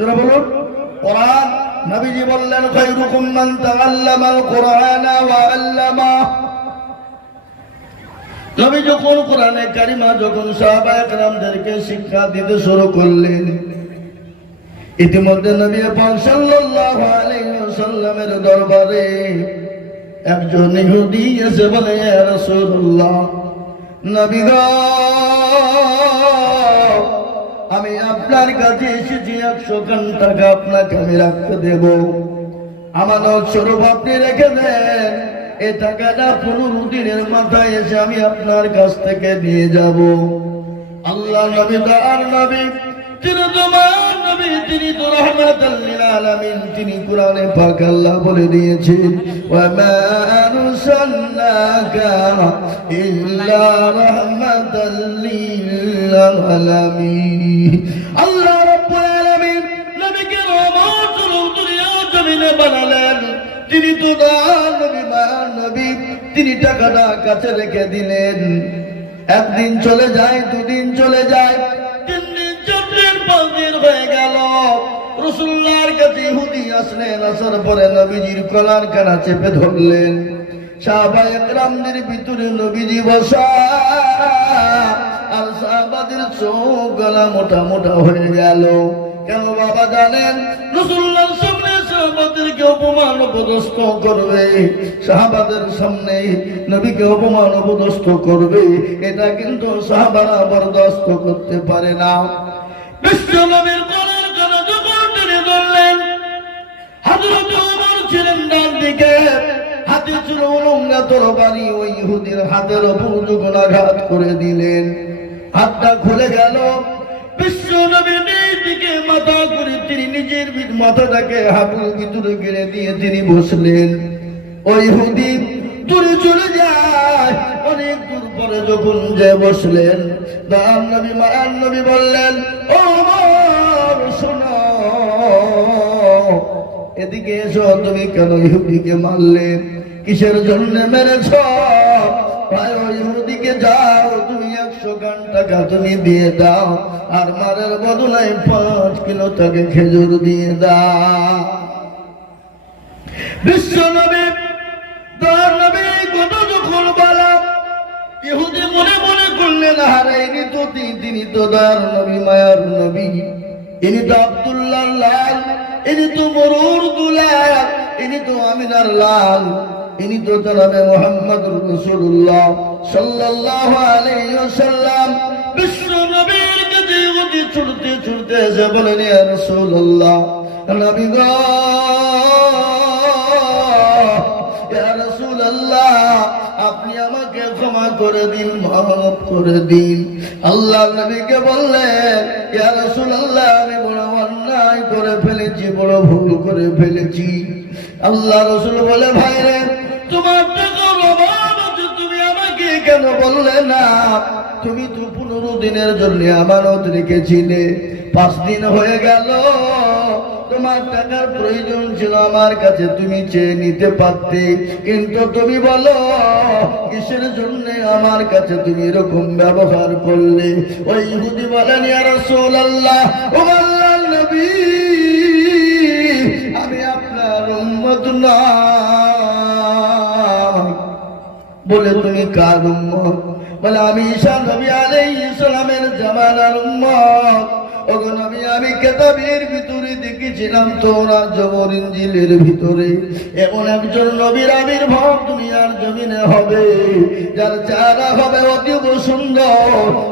যারা বলুন কোরআন। নবীজি বললেন খায়রুকুম মান তাআল্লামাল কুরআনা ওয়া আল্লামা। নবী যখন কোরআনে কারিমা যখন সাহাবায়ে কেরামদেরকে শিক্ষা দিতে শুরু করলেন, ইতিমধ্যে নবী পাক সাল্লাল্লাহু আলাইহি ওয়াসাল্লামের দরবারে একজন ইহুদি এসে বলে, ইয়া রাসূলুল্লাহ, নবী গো, আমি আপনার কাছে এসেছি, 100 খান টাকা আপনাকে আমি রাখতে দেব, আমানত স্বরূপ আপনি রেখে দেন। এই টাকাটা 15 দিনের মাথায় এসে আমি আপনার কাছ থেকে নিয়ে যাব। আল্লাহ নবী আর নবী, তিনি তোমার নবী, তিনি তো রাহমাতাল লিল আলামিন। তিনি কোরআনে পাক আল্লাহ বলে দিয়েছেন, ওয়া মা আরসালনাকা ইল্লা রাহমাতাল লিল আলামিন। আল্লাহ রাব্বুল আলামিন নবীকে রহমতুল দুনিয়া জমিনে বানালেন। তিনি তো নবী, মায়ার নবী, তিনি টাকাটা কাছে রেখে দিলেন। একদিন চলে যায়, দুদিন চলে যায়, 3 দিন, 4 দিন, 5 দিন হয়ে গেল। রাসূলুল্লাহর কাছে ইহুদি আসলেন। আসার পরে নবীজির কলার কানা চেপে ধরলেন। সাহাবায়ে কেরামদের ভিতরে নবীজি বসা, আর সাহাবাদের চোখ গলা মোটা মোটা হয়ে গেল। কেন বাবা জানেন? রাসূলুল্লাহর সামনে সাহাবাদেরকে অপমান অপদস্থ করবে, সাহাবাদের সামনে নবীকে অপমান অপদস্থ করবে, এটা কিন্তু সাহাবারা বরদাস্ত করতে পারে না। বিশ্ব নবীর কলার কানা যখন টেনে ধরলেন, হযরত ওমর ছিলেন ডান দিকে, হাতে ছিল উলঙ্গা তরবারি, ওই ইহুদির হাতের উপর যখন আঘাত করে দিলেন, হাতটা খুলে গেল। বিশ্ব নবীর দিকে মাথা করে তিনি নিজের মাথাটাকে হাঁটুর ভিতরে গেড়ে দিয়ে তিনি বসলেন। ওই ইহুদি দূরে চলে যায়। অনেক দূর পরে যখন যে বসলেন, দয়ার নবী, মায়ার নবী বললেন, ও ওমর, শোনো, এদিকে এসো। তুমি কেন ইহুদিকে মারলে? কিসের জন্য মেরেছ? ভাই, ওই ইহুদিকে যাও, তুমি 100 খান টাকা তুমি দিয়ে দাও, আর মারের বদলে 5 কিলো তাকে খেজুর দিয়ে দাও। বিশ্ব নবী, দয়ার নবী কত যখন বলা, ইহুদি মনে মনে করলেন, হারে, তিনি তো দয়ার নবী, মায়ার নবী, ইনি তো আব্দুল্লাহর লাল, ইনি তো মরুর দুলাল, ইনি তো আমিনার লাল, ইনি তো জনাবে মুহাম্মদুর রাসূলুল্লাহ সাল্লাল্লাহু আলাইহি ওয়াসাল্লাম। বিশ্ব নবীর কাছে ইহুদি ছুটতে ছুটতে এসে বলেন, ইয়া রাসূলুল্লাহ, নবী গো, ইয়া রাসূলুল্লাহ, আপনি আমাকে ক্ষমা করে দিন, মাফ করে দিন। আল্লাহ নবীকে বললেন, ইয়া রাসূলুল্লাহ, আমি বড় অন্যায় করে ফেলেছি, বড় ভুল করে ফেলেছি। আল্লাহ রাসূল বলে, ভাই রে, তোমার টাকার অভাব আছে, তুমি আমাকে কেন বললে না? তুমি তো 15 দিনের জন্য আমানত রেখেছিলে, 5 দিন হয়ে গেল, তোমার টাকার প্রয়োজন ছিল আমার কাছে, তুমি চেয়ে নিতে পারতে, কিন্তু তুমি বলো কিসের জন্য আমার কাছে তুমি এরকম ব্যবহার করলে? ওই ইহুদি বলেন, ইয়া রাসূলুল্লাহ, ও আল্লাহর নবী, আমি আপনার উম্মত না। বলে, তুমি কার উম্মত? বলে, আমি ঈসা নবী আলাইহিস সালামের জামানার উম্মত। ওগো নবী, আমি কিতাবের ভিতরে দেখেছিলাম, তওরাত, জবর, ইনজিলের ভিতরে এমন একজন নবীর আবির্ভাব দুনিয়ার জমিনে হবে, যার চেহারা হবে অতীব সুন্দর,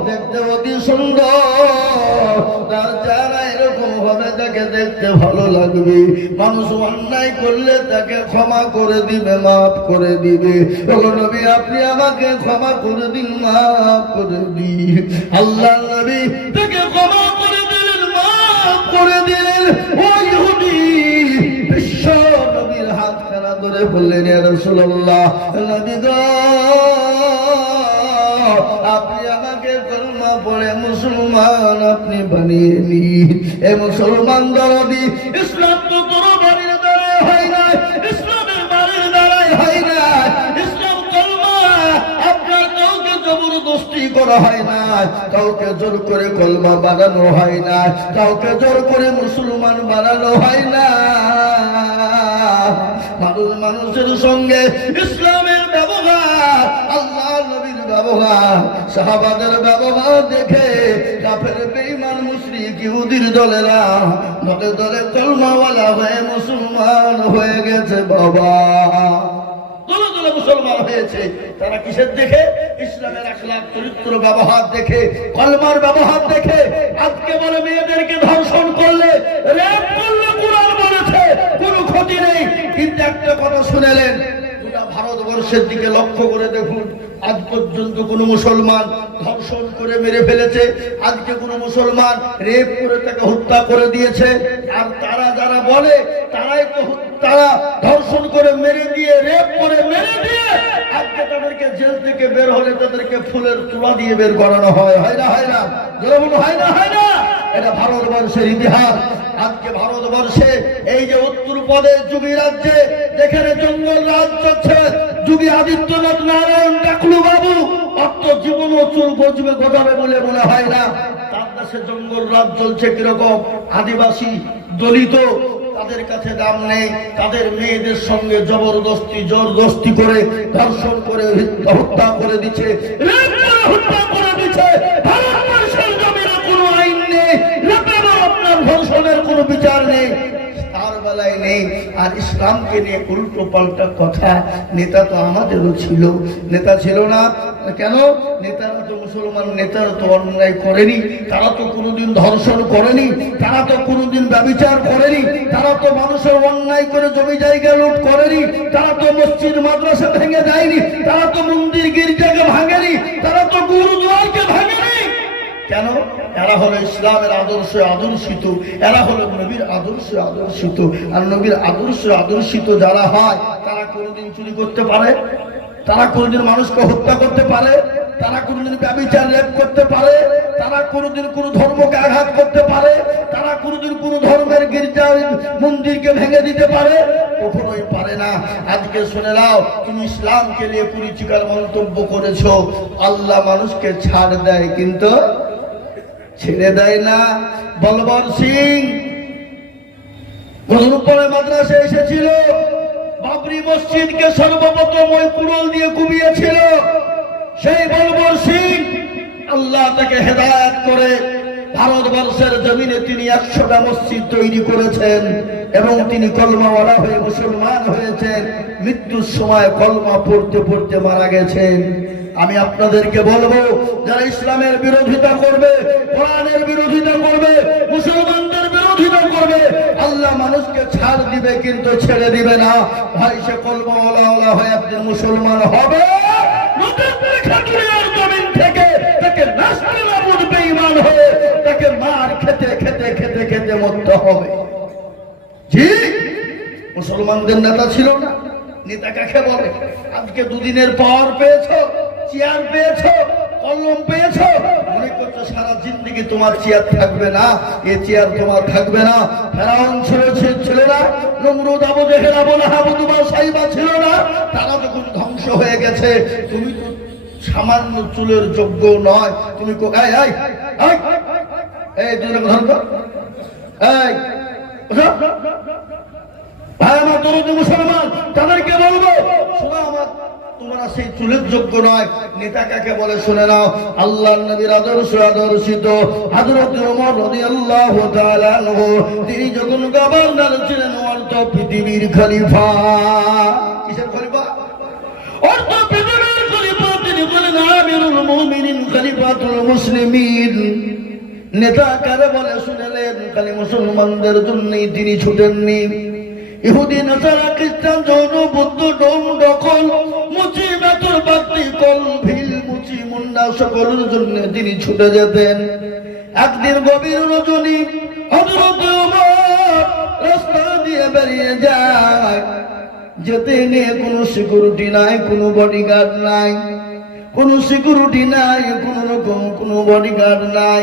দেখতে অতি সুন্দর, তার চেহারা এরকম হবে তাকে দেখতে ভালো লাগবে, মানুষ অন্যায় করলে তাকে ক্ষমা করে দিবে, মাফ করে দিবে। ওগো নবী, আপনি আমাকে ক্ষমা করে দিন, মাফ করে দিন। আল্লাহ নবী তাকে ক্ষমা করে দিলেন, মাফ করে দিলেন। ওই ইহুদি বিশ্ব নবীর হাত খানা ধরে বললেন, ইয়া রাসূলুল্লাহ, নবী গো, আপনি আমাকে কলমা পড়ে মুসলমান আপনি বানিয়ে নিন। এ মুসলমান দরদি, ইসলাম তো তরবারির দ্বারাই হয় না, ইসলামের বাড়ির দ্বারাই হয় না। ইসলাম কলমা আপনার কাউকে জবরদস্তি জবরদস্তি করা হয় না, কাউকে জোর করে কলমা বানানো হয় না, কাউকে জোর করে মুসলমান বানানো হয় না। মানুষ মানুষের সঙ্গে ইসলামের ব্যবহার, আল্লাহ নবীর ব্যবহার, সাহাবাদের ব্যবহার দেখে কাফের বেঈমান মুশরিক ইহুদির দলেরা দলে দলে কলমাওয়ালা হয়ে মুসলমান হয়ে গেছে। বাবা দলে দলে মুসলমান হয়েছে। তারা কিসের দেখে? ইসলামের আখলাক, চরিত্র, ব্যবহার দেখে, কলমার ব্যবহার দেখে। আজকে বলে মেয়েদেরকে ধর্ষণ করলে, রেপ করলে কুরআন বলেছে কোনো ক্ষতি নেই। কিন্তু একটা কথা শুনেলেন, গোটা ভারতবর্ষের দিকে লক্ষ্য করে দেখুন, আজ পর্যন্ত কোন মুসলমান ধর্ষণ করে মেরে ফেলেছে? আজকে কোন মুসলমান রেপ করে তাকে হত্যা করে দিয়েছে? আর তারা যারা বলে তারা ধর্ষণ করে মেরে দিয়ে, রেপ করে মেরে দিয়ে, আজকে তাদেরকে জেল থেকে বের হলে তাদেরকে ফুলের তোড়া দিয়ে বের করানো হয়। হয় না? হয় না? যেরকম হয় না? হয় না? এটা ভারতবর্ষের ইতিহাস। আজকে ভারতবর্ষে এই যে উত্তরপ্রদেশ যোগী রাজ্যে যেখানে জঙ্গল রাজ চলছে, যোগী আদিত্যনাথ নারায়ণ ডাকলু বাবু অত জীবন ও চুল গজবে গজাবে বলে মনে হয় না। তার দেশে জঙ্গল রাজ চলছে কিরকম? আদিবাসী, দলিত, তাদের কাছে দাম নেই, তাদের মেয়েদের সঙ্গে জবরদস্তি করে ধর্ষণ করে হত্যা করে দিচ্ছে, হত্যা করে দিচ্ছে। ভারতবর্ষের জমিনে কোনো আইন নেই, আপনার ধর্ষণের কোনো বিচার নেই, তার বেলায় নেই। আর ইসলামকে নিয়ে উল্টো পাল্টা কথা। নেতা তো আমাদেরও ছিল, নেতা ছিল না কেন? নেতারা তো মুসলমান, নেতারা তো অন্যায় করেনি, তারা তো কোনোদিন ধর্ষণ করেনি, তারা তো কোনোদিন ব্যভিচার করেনি, তারা তো মানুষের অন্যায় করে জমি জায়গা লুট করেনি, তারা তো মসজিদ মাদ্রাসা ভেঙে দেয়নি, তারা তো মন্দির গির্জাকে ভাঙেনি, তারা তো গুরুদুয়ারকে ভাঙেনি। কেন? এরা হলো ইসলামের আদর্শে আদর্শিত, এরা হলো নবীর আদর্শে আদর্শিত। আর নবীর আদর্শে আদর্শিত যারা হয় তারা কোনোদিন চুরি করতে পারে? তারা কোনোদিন মানুষকে হত্যা করতে পারে? তারা কোনোদিন ব্যভিচার রেপ করতে পারে? তারা কোনোদিন কোনো ধর্মকে আঘাত করতে পারে? তারা কোনোদিন কোনো ধর্মের গির্জা মন্দিরকে ভেঙে দিতে পারে? কখনোই পারে না। আজকে শুনে নাও, তুমি ইসলামকে নিয়ে কুরুচিকর মন্তব্য করেছো, আল্লাহ মানুষকে ছাড় দেয় কিন্তু ছেড়ে দেয় না। বলবর সিং গজরুপরে মাদ্রাসা এসেছিল, বাবরি মসজিদকে সর্বপ্রথম ওই কুড়াল দিয়ে কুপিয়েছিল। সেই বলবর সিং আল্লাহ তাকে হেদায়েত করে ভারতবর্ষের জমিনে তিনি 100টা মসজিদ তৈরি করেছেন এবং তিনি কলমাওয়ালা হয়ে মুসলমান হয়েছেন। মৃত্যুর সময় কলমা পড়তে পড়তে মারা গেছেন। আমি আপনাদেরকে বলবো, যারা ইসলামের বিরোধিতা করবে, কোরআনের বিরোধিতা করবে, মুসলমানদের বিরোধিতা করবে, আল্লাহ মানুষকে ছাড় দিবে কিন্তু ছেড়ে দিবে না। ভাই সে কলমাওয়ালা হয়ে একদিন মুসলমান হবে, জমিন থেকে তাকে নাস্তিক বেঈমান হয়ে তাকে মার খেতে খেতে খেতে খেতে মরতে হবে। জি, মুসলমানদের নেতা ছিল না। নেতা কাকে বলে? আজকে দুদিনের পাওয়ার পেয়েছো, চেয়ার পেয়েছো, কলম পেয়েছো, মনে করছো সারা জিন্দেগি তোমার চেয়ার থাকবে না, এ চেয়ার তোমার থাকবে না। ফেরাউন ছিল না, নমরুদ, আবু জেহেল, আবু লাহাব, তোমার সাইবা ছিল না? তারা যখন ধ্বংস হয়ে গেছে, তুমি তো সামান্য চুলের যোগ্য নয়। তুমি আমার দরদি মুসলমান, তাদেরকে বলবো, শোনো, আমার তোমরা সেই চুলের যোগ্য নয়। নেতা কাকে বলে শুনে নাও। আল্লাহর নবীর আদর্শ আদর্শিত হযরত ওমর রাদিয়াল্লাহু তাআলা আনহু, তিনি যখন গভর্নর ছিলেন, অর্থ পৃথিবীর খলিফা। কিসের খলিফা? অর্থ পৃথিবীর খলিফা। তিনি বলেন আমিরুল মুমিনিন, খলিফাতুল মুসলিমিন। নেতা কারে বলে শুনেলেন? খালি মুসলমানদের জন্যই তিনি ছুটেননি। ইহুদি, নাসারা, খ্রিস্টান, জৈন, বৌদ্ধ, ডোম, দখল, মুচি, মেথর, বাগদি, কল, ভিল, মুচি, মুন্ডা সকলের জন্য তিনি ছুটে যেতেন। একদিন গভীর রজনী হযরত ওমর রাস্তা দিয়ে বেরিয়ে যায়। যেতে নিয়ে কোনো সিকিউরিটি নাই, কোনো বডিগার্ড নাই, কোনো সিকিউরিটি নাই, কোনো রকম কোনো বডিগার্ড নাই।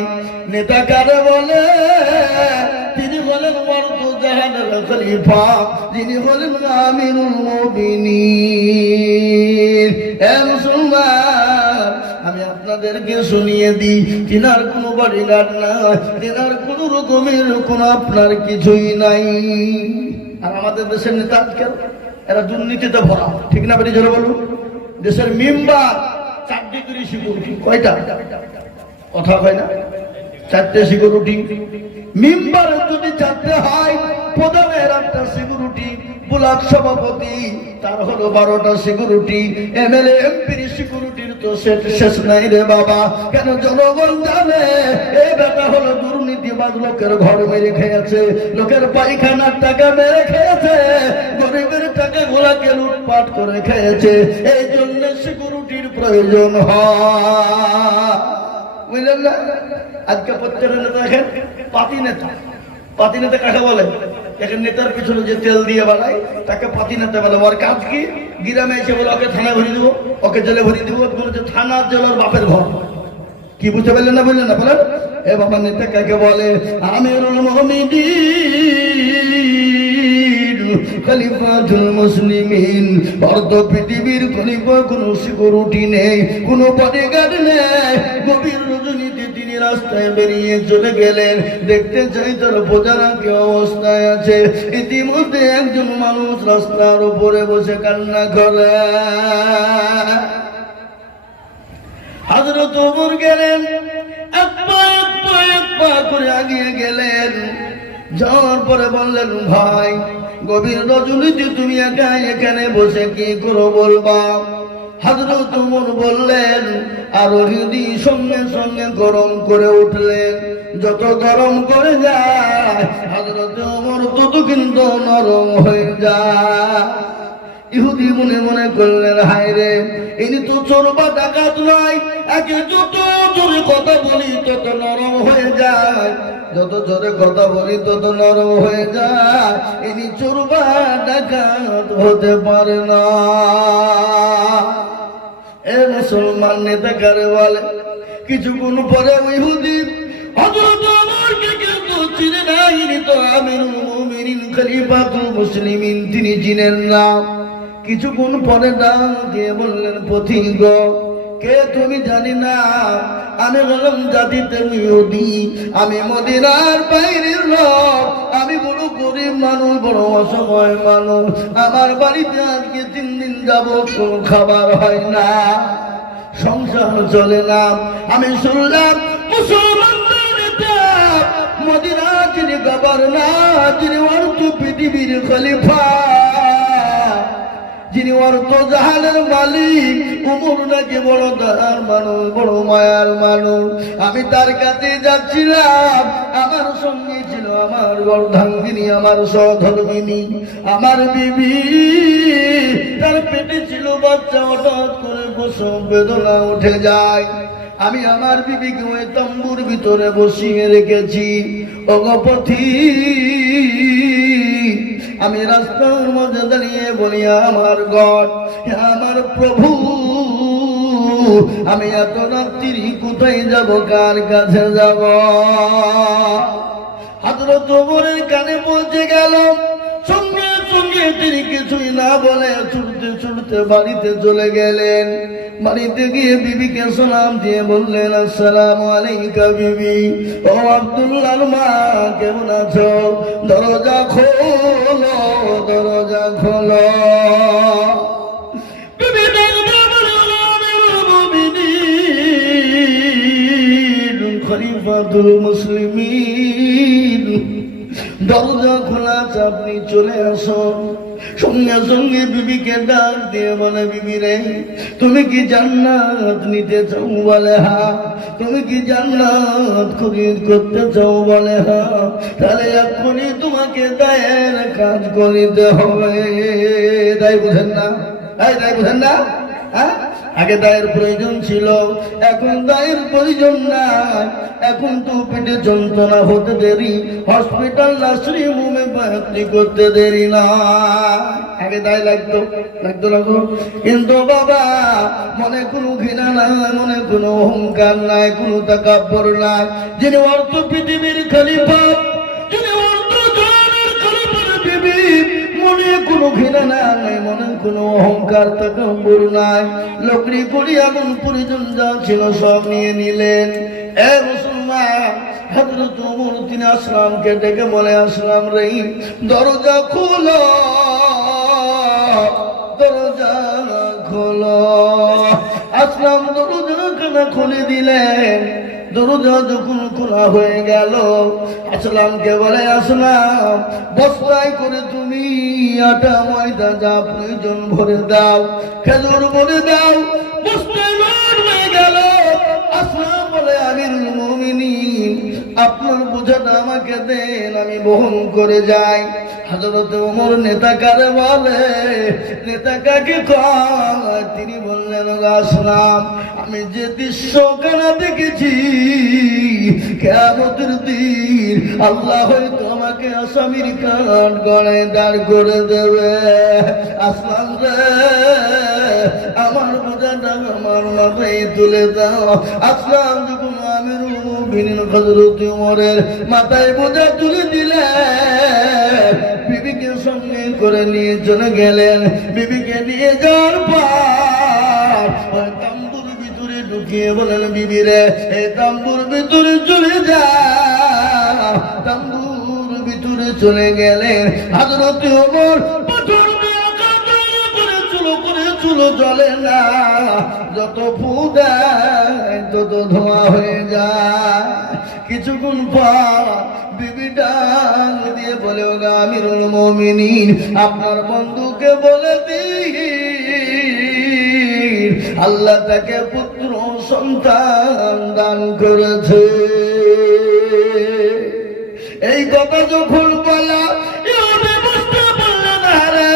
নেতা কারে বলে? তিনি বলেন জাহানের খলিফা, যিনি হলেন আমিরুল মুমিনিন। হে মুসলমান, আমি আপনার আপনাদেরকে শুনিয়ে দিই, তিনার কোনো বডিগার্ড নাই, তিনার কোনো রকমের কোনো আপনার কিছুই নাই। আর আমাদের দেশের নেতা আজকাল এরা দুর্নীতিতে ভরা, ঠিক না বেরিয়ে জোরে বলুন। দেশের মেম্বার 4 ডিগ্রি সিকিউরিটি, কয়টা কথা হয় না, 4টে সিকিউরিটি। মেম্বার যদি 4টে হয়, প্রধানের 1টা সিকিউরিটি, ব্লক সভাপতি তার হলো 12টা সিকিউরিটি, এমএলএ এমপির সিকিউরিটির তো শেষ নাই রে বাবা। কেন জনগণ জানে এই বেটা হলো দুর্নীতিবাজ, লোকের ঘর মেরে খেয়েছে, লোকের পায়খানার টাকা মেরে খেয়েছে, গরিবের টাকা গোলাকে লুটপাট করে খেয়েছে, এই জন্য সিকিউরিটির প্রয়োজন হয়, বুঝলেন না? আজকে প্রত্যেকের নেতা দেখেন পাতি নেতা। পাতি নেতা কাকে বলে? এখন নেতার পিছনে যে তেল দিয়ে বানায় তাকে পাতি নেতা বলে। ওর কাজ কি? গ্রামে এসে বলে ওকে থানায় ভরিয়ে দেবো, ওকে জেলে ভরিয়ে দেবো, বলেছে থানা জেলার বাপের ঘর। কি বুঝতে পারলেন না? বললেন না? বলেন এ বাবা নেতা কাকে বলে? আমিরুল মুমিনিন, খলিফাতুল মুসলিমিন। ভারত পৃথিবীর খলিফা, কোনো সিকিউরিটি নেই, কোনো বডিগার্ড নেই। গভীর রজনীতে তিনি রাস্তায় বেরিয়ে চলে গেলেন, দেখতে চাই তার প্রজারা কি অবস্থায় আছে। ইতিমধ্যে একজন মানুষ রাস্তার উপরে বসে কান্না করে। হযরত ওমর গেলেন, এক পা করে আগিয়ে গেলেন, যাওয়ার পরে বললেন, ভাই গভীর রজনীতে তুমি একা এখানে বসে কি করো বলবা? হযরত ওমর বললেন, আর হৃদি সঙ্গে সঙ্গে গরম করে উঠলেন। যত গরম করে যায় হযরত ওমর তত কিন্তু নরম হয়ে যায়। ইহুদি মনে মনে করলেন, হায় রে, ইনি তো চোর বা ডাকাত নয়, একে যত জোরে কথা বলি তত নরম হয়ে যায়, যত জোরে কথা বলি তত নরম হয়ে যায়, ইনি চোর বা ডাকাত হতে পারে না। এ মুসলমান নেতা কারে বলে? কিছুক্ষণ পরে ইহুদি হযরত ওমরকে কিন্তু চিনে না, ইনি তো আমিরুল মুমিনিন, খলিফাতুল মুসলিমিন, তিনি চিনেন না। কিছুক্ষণ পরে ডাক দিয়ে বললেন, পথিক কে তুমি? জানি না, আমি হলাম জাতিতে ইহুদি, আমি মদিনার বাইরের লোক, আমি বড় গরিব মানুষ, বড় অসহায় মানুষ, আমার বাড়িতে আজকে 3 দিন যাবত কোনো খাবার হয় না, সংসার চলে না। আমি শুনলাম মুসলমানদের নেতা মদিনা, যিনি গভর্নর, যিনি অর্থ পৃথিবীর খলিফা, যিনি অর্থ জাহানের মালিক, ওমর নাকি বড় দয়ার মানুষ, বড় মায়ার মানুষ। আমি তার কাছে যাচ্ছিলাম, আমার সঙ্গে ছিল আমার অর্ধাঙ্গিনী, আমার সহধর্মিনী, আমার বিবি, তার পেটে ছিল বাচ্চা। হঠাৎ করে প্রসব বেদনা উঠে যায়, আমি আমার বিবিকে ওই তম্বুর ভিতরে বসিয়ে রেখেছি। অগপথিক, আমি রাস্তার মধ্যে দাঁড়িয়ে বলি, আমার গড, আমার প্রভু, আমি এত রাত্রি কোথায় যাব, কার কাছে যাব? হযরত ওমরের কানে পৌঁছে গেল, সঙ্গে সঙ্গে তিনি কিছুই না বলে ছুটতে ছুটতে বাড়িতে চলে গেলেন। বাড়িতে গিয়ে বিবিকে সালাম দিয়ে বললেন, আসসালামু আলাইকা বিবি, ও আব্দুল্লাহর মা, কেমন আছো? দরজা খোলো, দরজা খোলো। বিবি খলিফাতুল মুসলিমিন, দরজা খোলা, আপনি চলে আসুন। সঙ্গে সঙ্গে বিবিকে ডাক দিয়ে বলে, বিবি রে, তুমি কি জান্নাত নিতে চাও? বলে হ্যাঁ। তুমি কি জান্নাত খরিদ করতে চাও? বলে হ্যাঁ। তাহলে এখনই তোমাকে দায়ের কাজ করিতে হবে। তাই বুঝেন না? তাই বুঝেন না? হ্যাঁ, আগে দায়ের প্রয়োজন ছিল, এখন দায়ের প্রয়োজন নাই। এখন তো পেটে যন্ত্রণা হতে দেরি, হসপিটাল নার্সিং হোমে ভর্তি করতে দেরি না। আগে দায় লাগতো লাগতো, কিন্তু বাবা মনে কোনো ঘৃণা নাই, মনে কোনো অহংকার নাই, কোনো তাকাব্বর নাই। যিনি অর্থ পৃথিবীর খলিফা, যিনি অর্থ জাহানের খলিফার বিবি, মনে কোনো কোনো ঘৃণা নাই, মনে কোনো অহংকার তাকাব্বুর নাই। লকড়ি করি আগুন পরিজন যা ছিল সব নিয়ে নিলেন। এ মুসলমান, হযরত ওমর তিনি আসলামকে ডেকে বলে, আসলাম রে, দরজা খোলো, দরজা খোলো। আসলাম দরজাখানা খুলে দিলেন। দরজা যখন খোলা হয়ে গেল, আসলামকে বলে, আসলাম বস্তায় করে তুমি আটা ময়দা যা প্রয়োজন ভরে দাও, খেজুর ভরে দাও। বস্তায় লোড হয়ে গেল। আসলাম বলে, আমিরুল মুমিনিন, আপনার বোঝাটা আমাকে দেন, আমি বহন করে যাই। হযরত ওমর নেতা কারে বলে, নেতা কাকে কয়? তিনি বললেন, আসলাম আমি যে দৃশ্যখানা দেখেছি, কিয়ামতের দিন আল্লাহ হয়তো আমাকে আসামির কাঠ গড়ায় দাঁড় করে দেবে। আসলাম রে, আমার বোঝাটা আমার মাথায় তুলে দাও। আসলাম যখন আমিরুল মুমিনিন হযরত ওমরের মাথায় বোঝা তুলে দিলেন, বিবিকে সঙ্গে করে নিয়ে চলে গেলেন। বিবিকে নিয়ে যাওয়ার পর তাম্বুর ভিতরে ঢুকিয়ে বলেন, বিবি রে, এই তাম্বুর ভিতরে চলে যাও। তাম্বুর ভিতরে চলে গেলেন। হযরত ওমর পাথর দিয়ে আঘাত করে চুলো জ্বলে না, যত ফু দেয় তত ধোঁয়া হয়ে যায়। কিছুক্ষণ পর বিবি ডাক দিয়ে বলে, ওগো আমিরুল মুমিনিন, আপনার বন্ধুকে বলে দিন আল্লাহ তাকে পুত্র সন্তান দান করেছে। এই কথা যখন বলা, বুঝতে পারলেন, আরে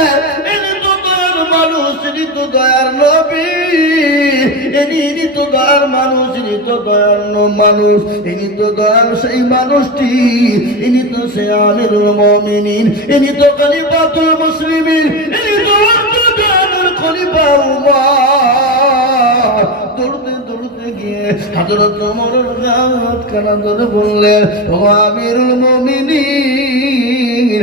ইনি তো দয়ার মানুষ, ইনি তো দয়ার নবী, ইনি তো দয়ার মানুষ, ইনি তো দয়ার মানুষ, ইনি তো দয়ার সেই মানুষটি, ইনি তো সে আমিরুল মুমিনিন, ইনি তো খলিফাতুল মুসলিমিন, ইনি তো দয়ার খলিফা উমর। দৌড়তে দৌড়তে গিয়ে হযরত ওমরের হাত কানা ধরে বললেন, ও আমিরুল মুমিনিন,